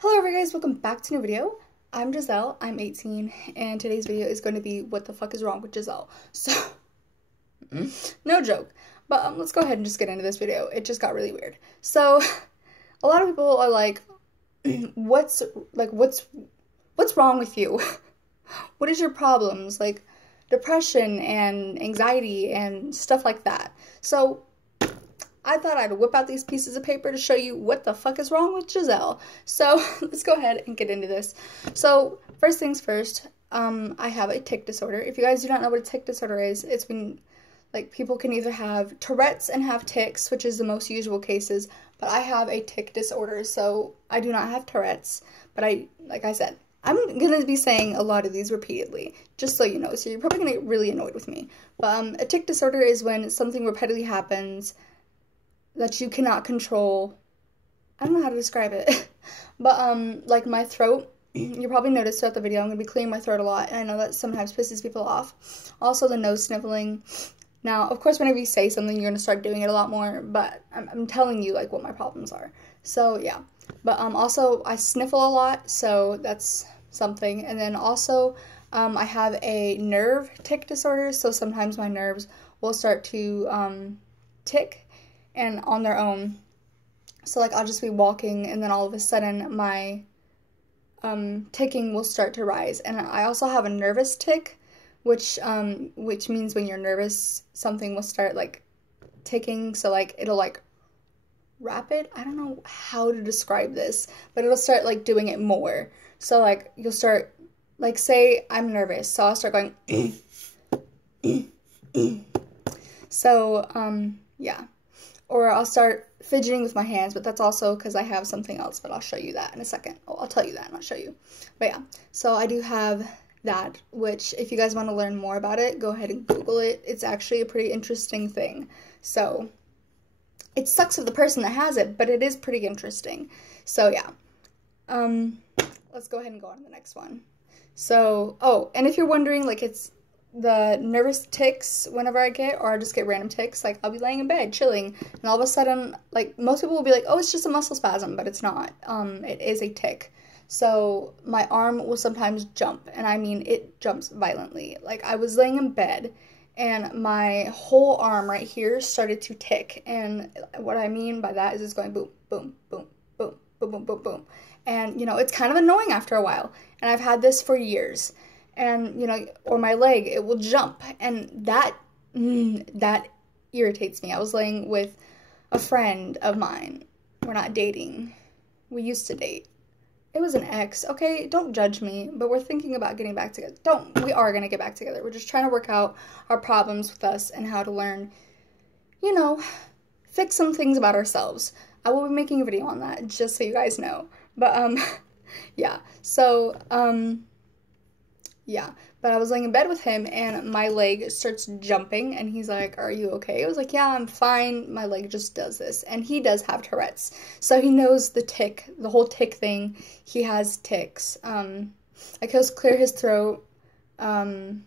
Hello everyone guys, welcome back to a new video. I'm Giselle, I'm 18, and today's video is going to be what the fuck is wrong with Giselle. So, no joke. But let's go ahead and just get into this video. It just got really weird. So, a lot of people are like, what's wrong with you? What is your problems? Like, depression and anxiety and stuff like that. So, I thought I'd whip out these pieces of paper to show you what the fuck is wrong with Giselle. So let's go ahead and get into this. So first things first, I have a tic disorder. If you guys do not know what a tic disorder is, it's when like people can either have Tourette's and have tics, which is the most usual cases, but I have a tic disorder, so I do not have Tourette's, but like I said, I'm going to be saying a lot of these repeatedly, just so you know, so you're probably going to get really annoyed with me. But a tic disorder is when something repeatedly happens that you cannot control. I don't know how to describe it. But, like my throat, you probably noticed throughout the video, I'm going to be clearing my throat a lot, and I know that sometimes pisses people off. Also, the nose sniffling. Now, of course, whenever you say something, you're going to start doing it a lot more, but I'm telling you, like, what my problems are. So, yeah. But, also, I sniffle a lot, so that's something. And then also, I have a nerve tic disorder, so sometimes my nerves will start to, tick and on their own. So like I'll just be walking and then all of a sudden my ticking will start to rise. And I also have a nervous tic, which means when you're nervous something will start like ticking, so like it'll like rapid, I don't know how to describe this, but it'll start like doing it more. So like you'll start, like say I'm nervous, so I'll start going so yeah. Or I'll start fidgeting with my hands, but that's also because I have something else, but I'll show you that in a second. Oh, I'll tell you that and I'll show you. But yeah, so I do have that, which if you guys want to learn more about it, go ahead and Google it. It's actually a pretty interesting thing. So it sucks for the person that has it, but it is pretty interesting. So yeah, let's go ahead and go on to the next one. So, oh, and if you're wondering, like it's the nervous tics whenever I get, or I just get random tics, like I'll be laying in bed chilling and all of a sudden, like most people will be like, oh, it's just a muscle spasm, but it's not. It is a tic. So my arm will sometimes jump, and I mean it jumps violently. Like I was laying in bed and my whole arm right here started to tick, and what I mean by that is it's going boom, boom, boom, boom, boom, boom, boom, boom. And you know, it's kind of annoying after a while, and I've had this for years. And, you know, or my leg, it will jump, and that irritates me. I was laying with a friend of mine. We're not dating. We used to date. It was an ex, okay? Don't judge me, but we're thinking about getting back together. We are going to get back together. We're just trying to work out our problems with us and how to learn, you know, fix some things about ourselves. I will be making a video on that, just so you guys know. But, yeah. So, yeah, but I was laying in bed with him and my leg starts jumping and he's like, are you okay? I was like, yeah, I'm fine. My leg just does this. And he does have Tourette's. So he knows the tic, the whole tic thing. He has tics. Like he'll clear his throat. He'll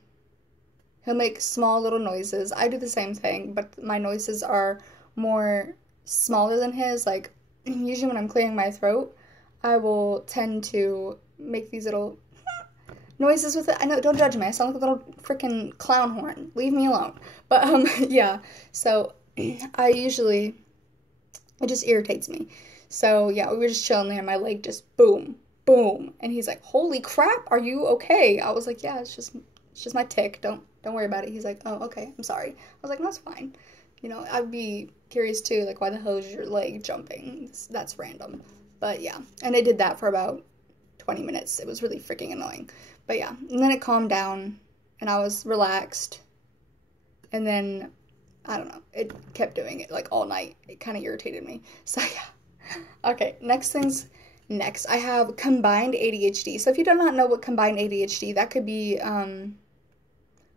make small little noises. I do the same thing, but my noises are more smaller than his. Like usually when I'm clearing my throat, I will tend to make these little noises with it. I know, don't judge me. I sound like a little freaking clown horn. Leave me alone. But, yeah. So, it just irritates me. So, yeah, we were just chilling there, and my leg just boom, boom. And he's like, holy crap, are you okay? I was like, yeah, it's just my tic. Don't worry about it. He's like, oh, okay, I'm sorry. I was like, that's fine. You know, I'd be curious, too, like, why the hell is your leg jumping? That's random. But, yeah. And I did that for about 20 minutes. It was really freaking annoying. But yeah, and then it calmed down and I was relaxed, and then I don't know, it kept doing it like all night. It kind of irritated me. So yeah. Okay, next, I have combined ADHD. So if you do not know what combined ADHD, that could be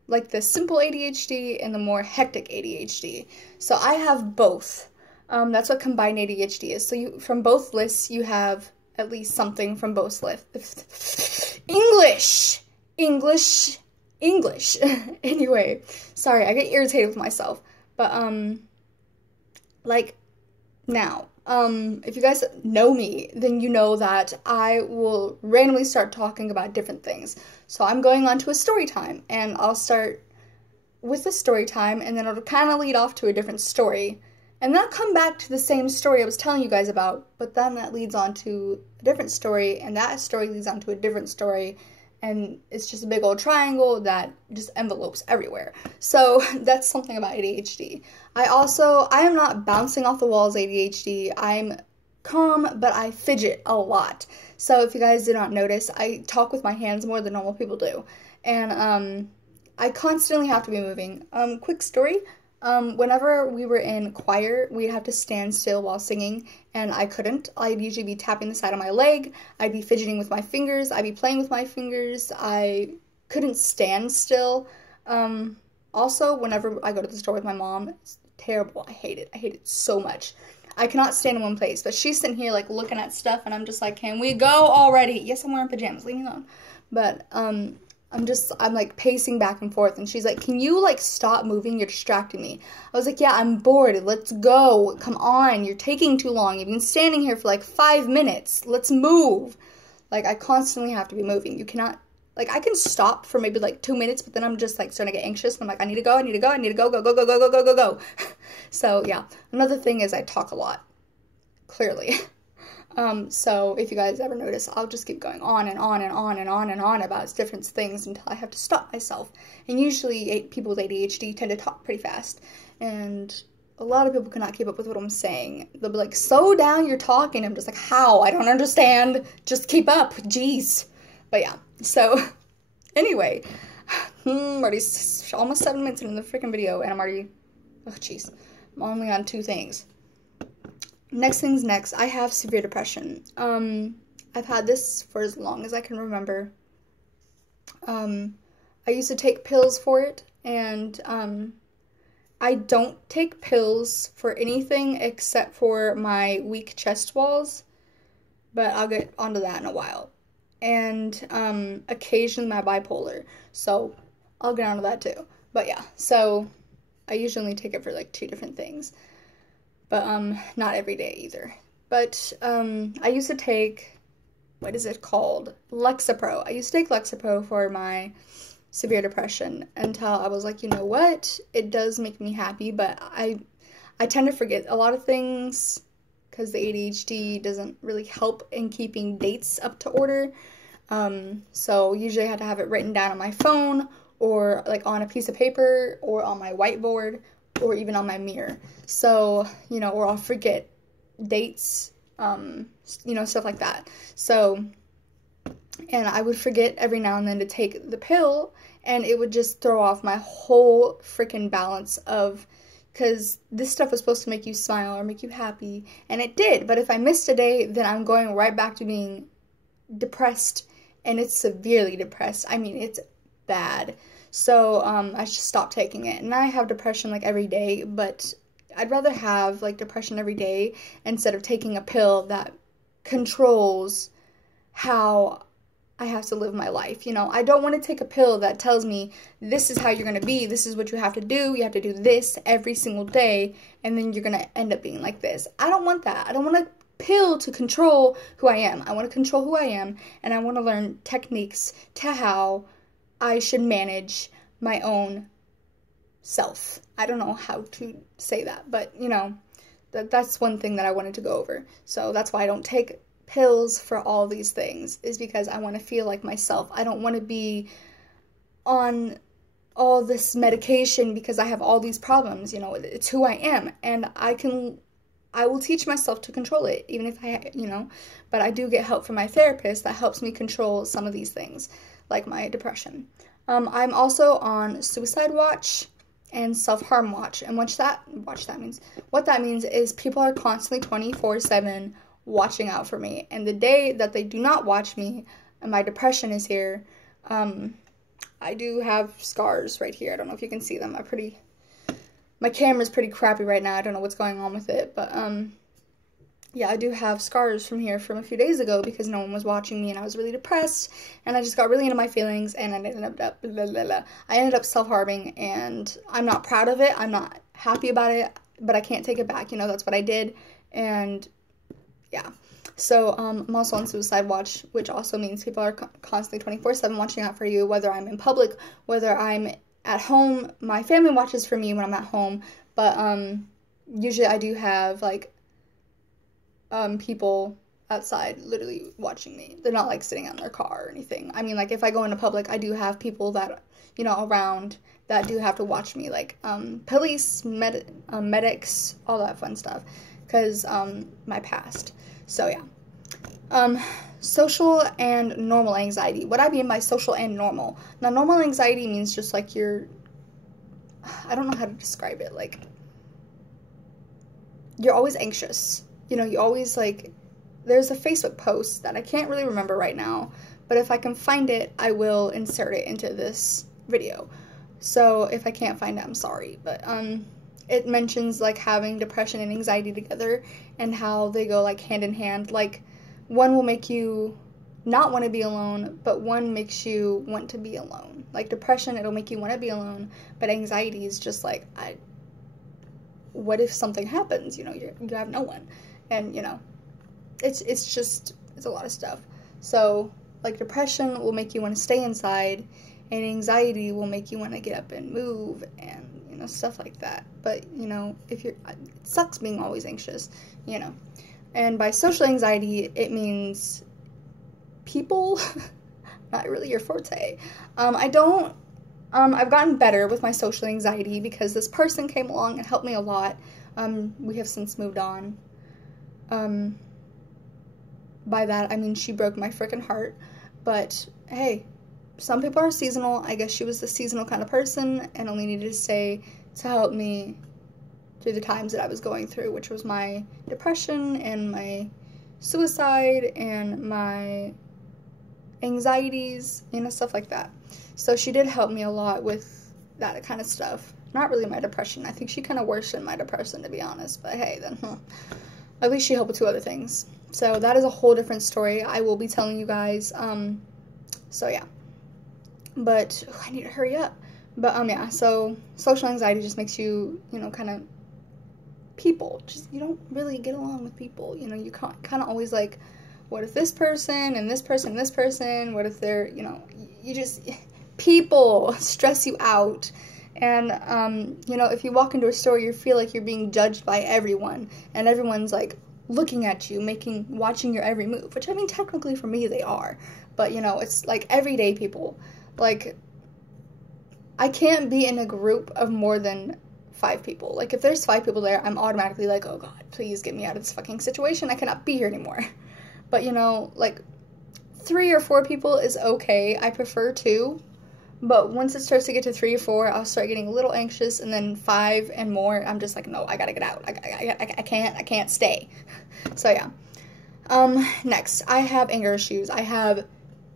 like the simple ADHD and the more hectic ADHD. So I have both. That's what combined ADHD is. So from both lists you have at least something from both lists. English. Anyway, sorry, I get irritated with myself. But, like, now, If you guys know me, then you know that I will randomly start talking about different things. So I'm going on to a story time, and I'll start with a story time, and then it'll kind of lead off to a different story. And then I'll come back to the same story I was telling you guys about, but then that leads on to a different story, and that story leads on to a different story, and it's just a big old triangle that just envelopes everywhere. So that's something about ADHD. I am not bouncing off the walls ADHD. I'm calm, but I fidget a lot. So if you guys did not notice, I talk with my hands more than normal people do. And I constantly have to be moving. Quick story. Whenever we were in choir, we'd have to stand still while singing, and I couldn't. I'd usually be tapping the side of my leg, I'd be fidgeting with my fingers, I'd be playing with my fingers, I couldn't stand still. Also, whenever I go to the store with my mom, it's terrible. I hate it so much. I cannot stand in one place, but she's sitting here, like, looking at stuff, and I'm just like, can we go already? Yes, I'm wearing pajamas, leave me alone. But, I'm like pacing back and forth, and she's like, can you like stop moving? You're distracting me. I was like, yeah, I'm bored. Let's go. Come on. You're taking too long. You've been standing here for like 5 minutes. Let's move. Like, I constantly have to be moving. You cannot, like, I can stop for maybe like 2 minutes, but then I'm just like starting to get anxious. And I'm like, I need to go. Go. So yeah, another thing is I talk a lot, clearly. So if you guys ever notice, I'll just keep going on and on and on and on and on about different things until I have to stop myself. And usually people with ADHD tend to talk pretty fast, and a lot of people cannot keep up with what I'm saying. They'll be like, slow down, you're talking. I'm just like, how? I don't understand. Just keep up. Jeez. But yeah, so anyway, I'm already almost 7 minutes into the freaking video, and I'm already, oh jeez, I'm only on 2 things. Next things next, I have severe depression. I've had this for as long as I can remember. I used to take pills for it, and I don't take pills for anything except for my weak chest walls, but I'll get onto that in a while. And occasionally my bipolar, so I'll get onto that too. But yeah, so I usually only take it for like 2 different things. But, not every day either. But, I used to take, what is it called? Lexapro. I used to take Lexapro for my severe depression until I was like, you know what? It does make me happy, but I tend to forget a lot of things because the ADHD doesn't really help in keeping dates up to order. So usually I had to have it written down on my phone or, like, on a piece of paper or on my whiteboard, or even on my mirror. So, you know, or I'll forget dates, you know, stuff like that. So, and I would forget every now and then to take the pill, and it would just throw off my whole freaking balance of, because this stuff was supposed to make you smile or make you happy, and it did, but if I missed a day, then I'm going right back to being depressed, and it's severely depressed. I mean, it's bad. So, I just stopped taking it, and I have depression, like, every day, but I'd rather have, like, depression every day instead of taking a pill that controls how I have to live my life, you know. I don't want to take a pill that tells me, this is how you're going to be, this is what you have to do this every single day, and then you're going to end up being like this. I don't want that. I don't want a pill to control who I am. I want to control who I am, and I want to learn techniques to how I should manage my own self. I don't know how to say that, but, you know, that's one thing that I wanted to go over. So that's why I don't take pills for all these things, is because I want to feel like myself. I don't want to be on all this medication because I have all these problems, you know. It's who I am, and I will teach myself to control it, even if you know, but I do get help from my therapist that helps me control some of these things, like my depression. I'm also on suicide watch and self-harm watch, and what that means is people are constantly 24/7 watching out for me, and the day that they do not watch me and my depression is here, I do have scars right here. I don't know if you can see them. My camera's pretty crappy right now. I don't know what's going on with it, but yeah, I do have scars from here from a few days ago because no one was watching me and I was really depressed and I just got really into my feelings and I ended up self-harming, and I'm not proud of it. I'm not happy about it, but I can't take it back. You know, that's what I did, and yeah. So, I'm also on suicide watch, which also means people are constantly 24/7 watching out for you, whether I'm in public, whether I'm at home. My family watches for me when I'm at home, but, usually I do have, like, people outside literally watching me. They're not, like, sitting on their car or anything. I mean, like, if I go into public, I do have people that, you know, around that do have to watch me, like, police, medics, all that fun stuff, because, my past. So, yeah. Social and normal anxiety. What I mean by social and normal. Now, normal anxiety means just, like, I don't know how to describe it, like, you're always anxious. You know, you always, like, there's a Facebook post that I can't really remember right now, but if I can find it, I will insert it into this video. So, if I can't find it, I'm sorry, but, it mentions, like, having depression and anxiety together, and how they go, like, hand in hand. Like, one will make you not want to be alone, but one makes you want to be alone. Like, depression, it'll make you want to be alone, but anxiety is just, like, what if something happens? You know, you have no one, and, you know, it's a lot of stuff. So, like, depression will make you want to stay inside, and anxiety will make you want to get up and move, and, you know, stuff like that. But, you know, it sucks being always anxious, you know. And by social anxiety, it means people, not really your forte. I've gotten better with my social anxiety because this person came along and helped me a lot. We have since moved on. By that, I mean she broke my freaking heart. But, hey, some people are seasonal. I guess she was the seasonal kind of person and only needed to stay to help me through the times that I was going through, which was my depression and my suicide and my anxieties, you know, stuff like that. So she did help me a lot with that kind of stuff. Not really my depression. I think she kind of worsened my depression, to be honest. But hey, then at least she helped with 2 other things. So that is a whole different story. I will be telling you guys. So yeah. But I need to hurry up. But yeah. So social anxiety just makes you, you know, kind of people. Just you don't really get along with people. You know, you kind of always like, what if this person and this person and this person? What if they're, you know, you just people stress you out. And, you know, if you walk into a store, you feel like you're being judged by everyone, and everyone's, like, looking at you, watching your every move, which, I mean, technically for me, they are, but, you know, it's, like, everyday people. Like, I can't be in a group of more than 5 people. Like, if there's 5 people there, I'm automatically like, oh, God, please get me out of this fucking situation. I cannot be here anymore. But, you know, like, 3 or 4 people is okay. I prefer 2. But once it starts to get to 3 or 4, I'll start getting a little anxious, and then 5 and more, I'm just like, no, I gotta get out. I can't stay. So, yeah. Next, I have anger issues. I have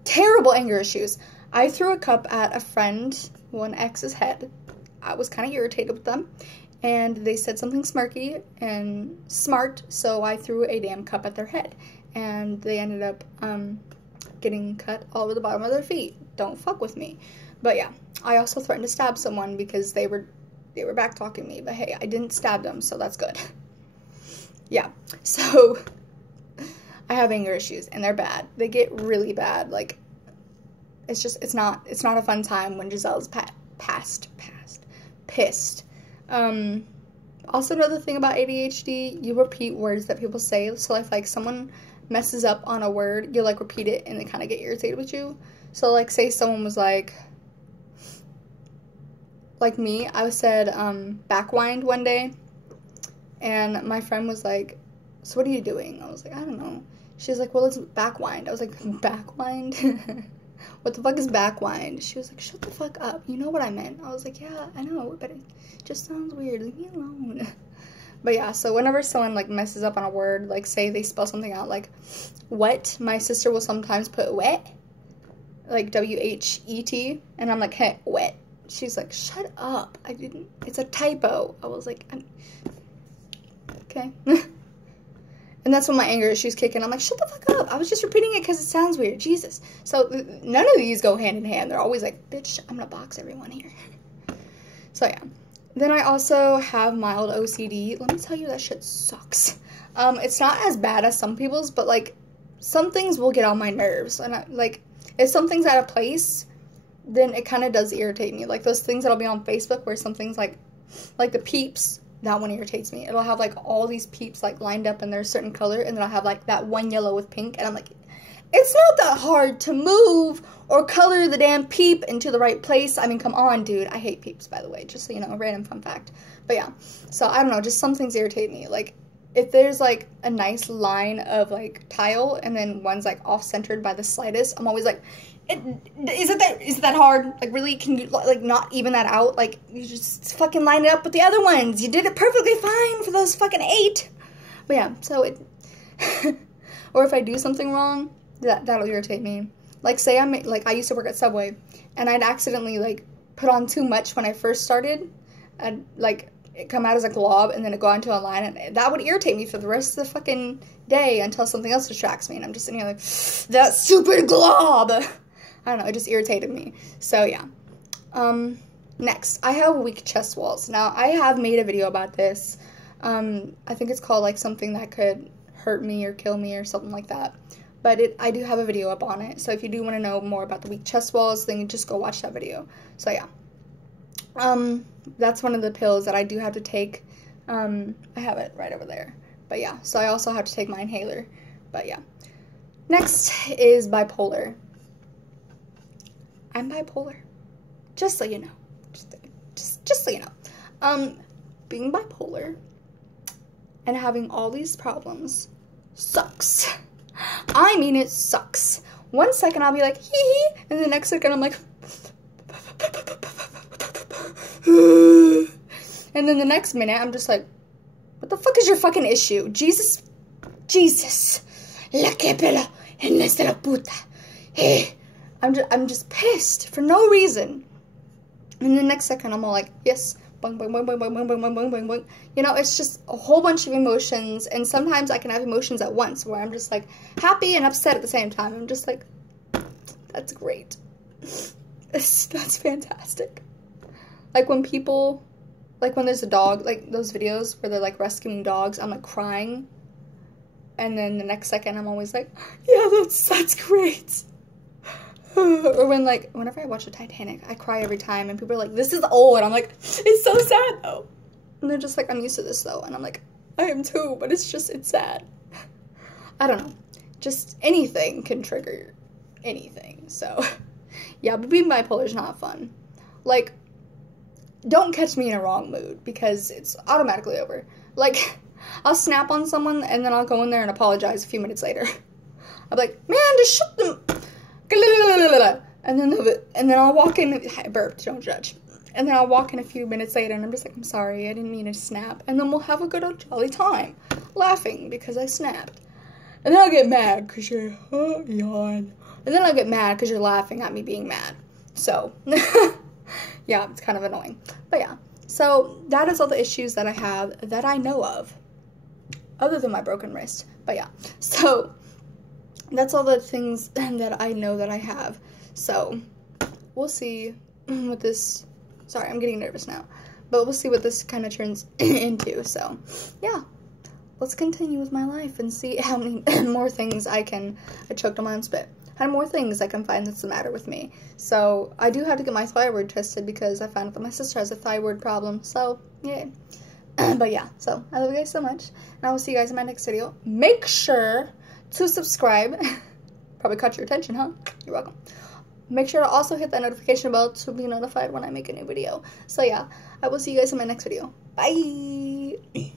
terrible anger issues. I threw a cup at a friend, an ex's head. I was kind of irritated with them, and they said something smirky and smart, so I threw a damn cup at their head, and they ended up, getting cut all over the bottom of their feet. Don't fuck with me. But yeah, I also threatened to stab someone because they were back-talking me. But hey, I didn't stab them, so that's good. Yeah, so I have anger issues, and they're bad. They get really bad. Like, it's not a fun time when Giselle's pissed. Also, another thing about ADHD, you repeat words that people say. So if, like, someone messes up on a word, you'll, like, repeat it, and they kind of get irritated with you. So, like, say someone was like me, I said, backwind one day, and my friend was like, so what are you doing? I was like, I don't know. She was like, well, it's backwind. I was like, backwind? What the fuck is backwind? She was like, shut the fuck up. You know what I meant. I was like, yeah, I know, but it just sounds weird. Leave me alone. But yeah, so whenever someone, like, messes up on a word, like, say they spell something out, like, wet, my sister will sometimes put wet, like, W-H-E-T, and I'm like, hey, wet. She's like, shut up. It's a typo. I was like, okay. And that's when my anger issues kick in. I'm like, shut the fuck up. I was just repeating it because it sounds weird. Jesus. So none of these go hand in hand. They're always like, bitch, I'm going to box everyone here. So yeah. Then I also have mild OCD. Let me tell you, that shit sucks. It's not as bad as some people's, but, like, some things will get on my nerves. And, like, if something's out of place, then it kind of does irritate me. Like, those things that'll be on Facebook where something's, like the peeps, that one irritates me. It'll have, like, all these peeps, like, lined up in their certain color, and then I'll have, like, that one yellow with pink, and I'm like, it's not that hard to move or color the damn peep into the right place. I mean, come on, dude. I hate peeps, by the way, just so you know, a random fun fact. But yeah, so I don't know, just some things irritate me. Like, if there's, like, a nice line of, like, tile, and then one's, like, off-centered by the slightest, I'm always like, is it that hard? Like, really, can you, like, not even that out? Like, you just fucking line it up with the other ones. You did it perfectly fine for those fucking 8. But yeah, so it, or if I do something wrong, that'll irritate me. Like, say I used to work at Subway, and I'd accidentally, like, put on too much when I first started, and, like, it come out as a glob, and then it go into a line, and that would irritate me for the rest of the fucking day until something else distracts me, and I'm just sitting here like, that stupid glob! I don't know, it just irritated me. So, yeah. Next, I have weak chest walls. Now, I have made a video about this. I think it's called, like, something that could hurt me or kill me or something like that. But I do have a video up on it, so if you do want to know more about the weak chest walls, then you just go watch that video. So, yeah. That's one of the pills that I do have to take. I have it right over there. But, yeah. So, I also have to take my inhaler. But, yeah. Next is bipolar. I'm bipolar. Just so you know. Just so you know. Being bipolar and having all these problems sucks. I mean, it sucks. 1 second I'll be like, hee hee, and the next second I'm like, and then the next minute I'm just like, what the fuck is your fucking issue? Jesus. La que pelo en nuestra puta. Hey. I'm just pissed for no reason. And the next second I'm all like, yes. Bung, bung, bung, bung, bung, bung, bung, bung, bung, bung. You know, it's just a whole bunch of emotions, and sometimes I can have emotions at once where I'm just, like, happy and upset at the same time. I'm just like, that's great. That's fantastic. Like, when people, like, when there's a dog, like, those videos where they're, like, rescuing dogs, I'm, like, crying, and then the next second I'm always like, yeah, that's great. Or when, like, whenever I watch the Titanic, I cry every time, and people are like, this is old, and I'm like, it's so sad, though. And they're just like, I'm used to this, though, and I'm like, I am too, but it's sad. I don't know. Just anything can trigger anything, so, yeah, but being bipolar is not fun. Like, don't catch me in a wrong mood, because it's automatically over. Like, I'll snap on someone, and then I'll go in there and apologize a few minutes later. I'll be like, man, just shoot them. And then I'll walk in, I burped, don't judge. And then I'll walk in a few minutes later, and I'm just like, I'm sorry, I didn't mean to snap. And then we'll have a good old jolly time, laughing because I snapped. And then I'll get mad because you're, yawn. And then I'll get mad because you're laughing at me being mad. So, yeah, it's kind of annoying. But yeah, so that is all the issues that I have that I know of, other than my broken wrist. But yeah, so that's all the things that I know that I have. So, we'll see what this, sorry, I'm getting nervous now, but we'll see what this kind of turns into. So, yeah, let's continue with my life and see how many more things I choked on my own spit, how many more things I can find that's the matter with me. So, I do have to get my thyroid tested because I found out that my sister has a thyroid problem. So, yeah. But yeah, so I love you guys so much, and I will see you guys in my next video. Make sure to subscribe. Probably caught your attention, huh? You're welcome. Make sure to also hit that notification bell to be notified when I make a new video. So yeah, I will see you guys in my next video. Bye!